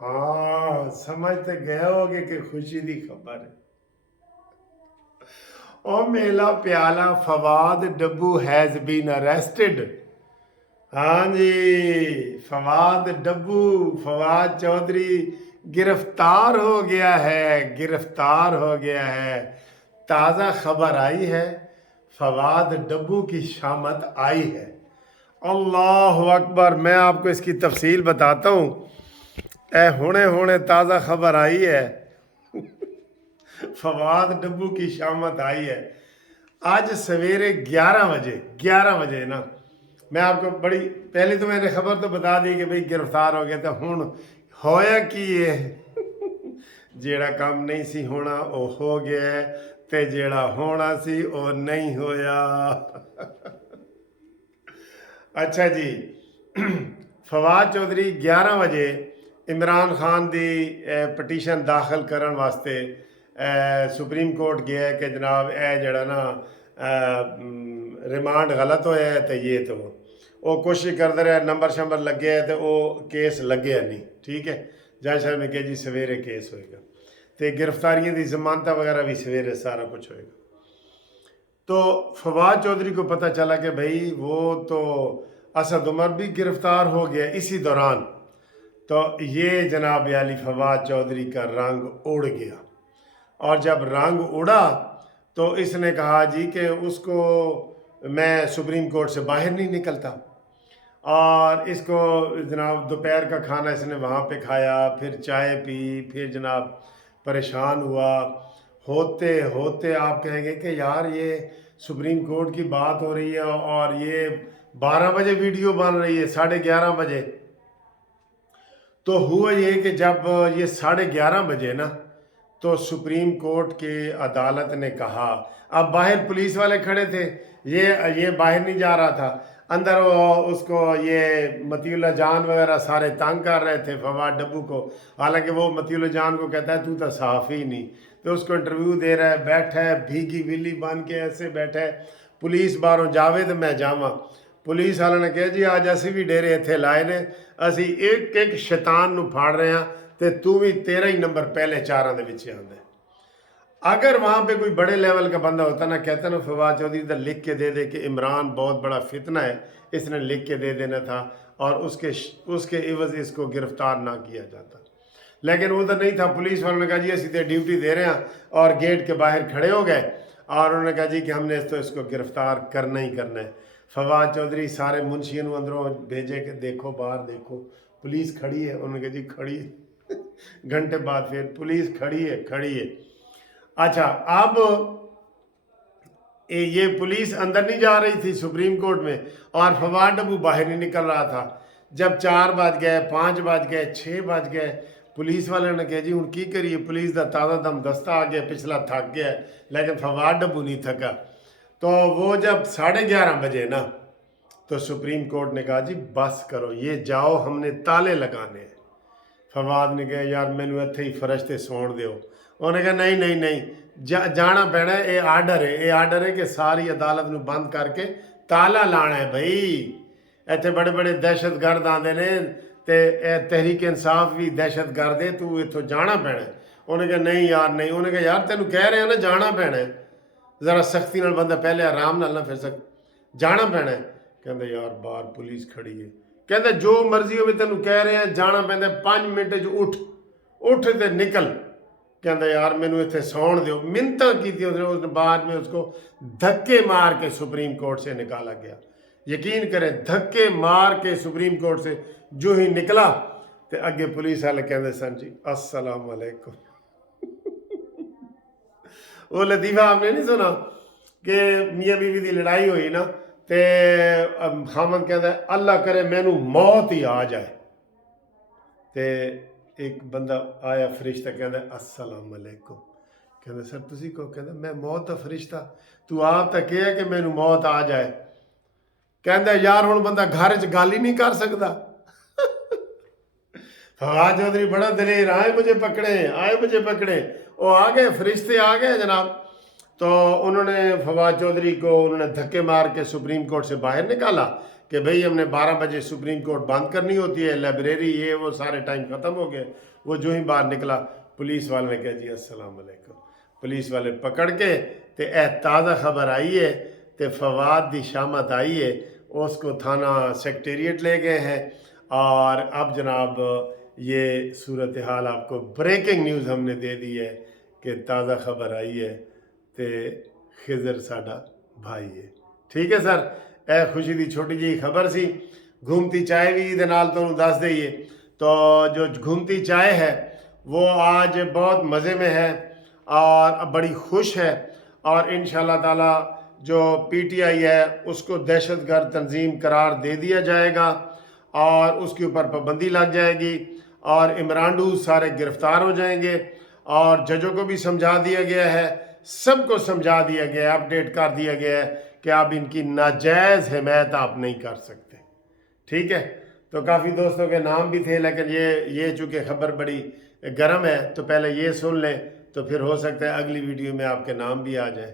हाँ समझ तो गए होगे कि खुशी की खबर है। ओ मेला प्याला फवाद डब्बू हैज बीन अरेस्टेड। हाँ जी, फवाद डब्बू, फवाद चौधरी गिरफ्तार हो गया है, गिरफ्तार हो गया है। ताज़ा खबर आई है, फवाद डब्बू की शामत आई है। अल्लाह अकबर। मैं आपको इसकी तफसील बताता हूँ। ए होने होने ताज़ा खबर आई है, फवाद डब्बू की शामत आई है। आज सवेरे 11 बजे, 11 बजे ना, मैं आपको बड़ी पहले तो मैंने खबर तो बता दी कि भाई गिरफ्तार हो गया, तो हुण होया की है। ਜਿਹੜਾ ਕੰਮ ਨਹੀਂ ਸੀ ਹੋਣਾ ਉਹ ਹੋ ਗਿਆ ਹੈ, ਤੇ ਜਿਹੜਾ ਹੋਣਾ ਸੀ ਉਹ ਨਹੀਂ ਹੋਇਆ। ਅੱਛਾ ਜੀ। ਫਵਾਦ ਚੌਧਰੀ 11 ਵਜੇ ਇਮਰਾਨ ਖਾਨ ਦੀ ਪਟੀਸ਼ਨ ਦਾਖਲ ਕਰਨ ਵਾਸਤੇ ਸੁਪਰੀਮ ਕੋਰਟ ਗਿਆ ਕਿ ਜਨਾਬ ਇਹ ਜਿਹੜਾ ਨਾ ਰਿਮਾਂਡ ਗਲਤ ਹੋਇਆ ਹੈ, ਤੇ ਇਹ ਤੋਂ ਉਹ ਕੋਸ਼ਿਸ਼ ਕਰਦਾ ਰਿਹਾ, ਨੰਬਰ ਸ਼ੰਬਰ ਲੱਗਿਆ ਤੇ ਉਹ ਕੇਸ ਲੱਗਿਆ ਨਹੀਂ। ਠੀਕ ਹੈ, ਜੱਜ ਸਾਹਿਬ ਨੇ ਕਿਹਾ ਜੀ ਸਵੇਰੇ ਕੇਸ ਹੋਏਗਾ, ਤੇ गिरफ्तारियों की जमानत वगैरह भी सवेरे सारा कुछ होएगा। तो फवाद चौधरी को पता चला कि भाई वो तो असद उमर भी गिरफ्तार हो गया इसी दौरान। तो ये जनाब याली फवाद चौधरी का रंग उड़ गया, और जब रंग उड़ा तो इसने कहा जी कि उसको मैं सुप्रीम कोर्ट से बाहर नहीं निकलता, और इसको जनाब दोपहर का खाना इसने वहाँ पे खाया, फिर चाय पी, फिर जनाब परेशान हुआ। होते होते आप कहेंगे कि यार ये सुप्रीम कोर्ट की बात हो रही है और ये 12 बजे वीडियो बन रही है, 11:30 बजे। तो हुआ ये कि जब ये 11:30 बजे ना, तो सुप्रीम कोर्ट के अदालत ने कहा, अब बाहर पुलिस वाले खड़े थे, ये बाहर नहीं जा रहा था, अंदर उसको ये मतीउल्लाह जान वगैरह सारे तंग कर रहे थे फवाद डब्बू को। हालांकि वो मतीउल्लाह जान को कहता है तू तो सहाफ़ी नहीं, तो उसको इंटरव्यू दे रहा है, बैठा है भीगी बिल्ली बन के ऐसे बैठा है। पुलिस बाहरों जावे तो मैं जावा। पुलिस वाले ने कहा जी आज असी भी डेरे इत्थे लाए ने, असी एक एक शैतान नूं फाड़ रहे हैं, तो तू भी तेरा ही नंबर पहले चारां दे विच आंदा है। अगर वहाँ पे कोई बड़े लेवल का बंदा होता ना, कहता ना फवाद चौधरी तो लिख के दे दे कि इमरान बहुत बड़ा फितना है, इसने लिख के दे देना था, और उसके इवज़ इसको गिरफ्तार ना किया जाता। लेकिन वो तो नहीं था। पुलिस वालों ने कहा जी असी तो ड्यूटी दे रहे हैं, और गेट के बाहर खड़े हो गए, और उन्होंने कहा जी कि हमने तो इसको गिरफ्तार करना ही करना है। फवाद चौधरी सारे मुंशियों को अंदरों भेजे कि देखो बाहर देखो पुलिस खड़ी है। उन्होंने कहा जी खड़ी है। घंटे बाद फिर पुलिस खड़ी है, खड़ी है। अच्छा, अब ये पुलिस अंदर नहीं जा रही थी सुप्रीम कोर्ट में, और फवाद डब्बू बाहर नहीं निकल रहा था। जब 4 बज गए, 5 बज गए, 6 बज गए, पुलिस वाले ने कहा जी हूँ की करिए, पुलिस का ताज़ा दम दस्ता आ गया, पिछला थक गया, लेकिन फवाद डब्बू नहीं थका। तो वो जब 11:30 बजे ना, तो सुप्रीम कोर्ट ने कहा जी बस करो, ये जाओ, हमने ताले लगाने हैं। फवाद ने कहा यार मैनू इत्थे ही फरश ते सौण दिओ। उन्होंने कहा नहीं नहीं नहीं, जाना पैना है, ये आर्डर है, ये आर्डर है कि सारी अदालत नूं बंद करके ताला लाना है। भाई इत्थे बड़े बड़े दहशतगर्द आते ने, ते तहरीक इंसाफ भी दहशतगर्द है, तू इत्थों जाना पैना है। उन्होंने कहा नहीं यार नहीं। उन्होंने कहा यार तेनू कह रहे हैं ना जाना पैना है, ज़रा सख्ती नाल, बंदा पहले आराम नाल ना फिर जाना पैना है। कहते यार बाहर पुलिस खड़ी है। कहते जो मर्जी हो तेनू कह रहे हैं जाना पैंदा, 5 मिनट उठ उठ ते निकल। कहते यार मैनू इत्थे सौण दिओ। मिन्नतां कीतियां, उसने बाद में उसको धक्के मार के सुप्रीम कोर्ट से निकाला गया। यकीन करें, धक्के मार के सुप्रीम कोर्ट से जो ही निकला, तो अगे पुलिस वाले कहते सन जी अस्सलाम वालेकुम। वो लतीफ़ा आपने नहीं सुना कि मियाँ बीवी की लड़ाई हुई ना, तो खामद कहता है अल्लाह करे मैनू मौत ही आ जाए। तो एक बंदा आया फरिश्ता, कहता अस्सलाम वालेकुम। कहता सर तुसी को? कहता मैं मौत का फरिश्ता, तू आप तो कहा कि मैनू मौत आ जाए। कहता यार हुण बंदा घर च गल ही नहीं कर सकता। फवाद चौधरी बड़ा दलेर, आए मुझे पकड़े, आए मुझे पकड़े। वो आ गए, फरिश्ते आ गए जनाब। تو انہوں نے فواد چودھری کو انہوں نے دھکے مار کے سپریم کورٹ سے باہر نکالا کہ بھئی ہم نے 12 بجے سپریم کورٹ بند کرنی ہوتی ہے، لائبریری یہ وہ سارے ٹائم ختم ہو گئے۔ وہ جو ہی باہر نکلا پولیس والے نے کہا جی السلام علیکم، پولیس والے پکڑ کے تے اے تازہ خبر آئی ہے تے فواد دی شامت آئی ہے، اس کو تھانہ سیکٹریٹ لے گئے ہیں، اور اب جناب یہ صورتحال آپ کو بریکنگ نیوز ہم نے دے دی ہے کہ تازہ خبر آئی ہے تے خضر ساڈا بھائی ہے۔ ٹھیک ہے سر، اے خوشی دی چھوٹی جی خبر سی، گھومتی چائے بھی دے نال تو دس دئیے۔ تو جو گھومتی چائے ہے وہ آج بہت مزے میں ہے اور بڑی خوش ہے، اور انشاءاللہ تعالی جو پی ٹی آئی ہے اس کو دہشت گرد تنظیم قرار دے دیا جائے گا اور اس کے اوپر پابندی لگ جائے گی، اور عمران سارے گرفتار ہو جائیں گے، اور ججوں کو بھی سمجھا دیا گیا ہے، سب کو سمجھا دیا گیا ہے، اپڈیٹ کر دیا گیا ہے کہ آپ ان کی ناجائز حمایت آپ نہیں کر سکتے۔ ٹھیک ہے، تو کافی دوستوں کے نام بھی تھے، لیکن یہ چونکہ خبر بڑی گرم ہے تو پہلے یہ سن لیں، تو پھر ہو سکتا ہے اگلی ویڈیو میں آپ کے نام بھی آ جائیں۔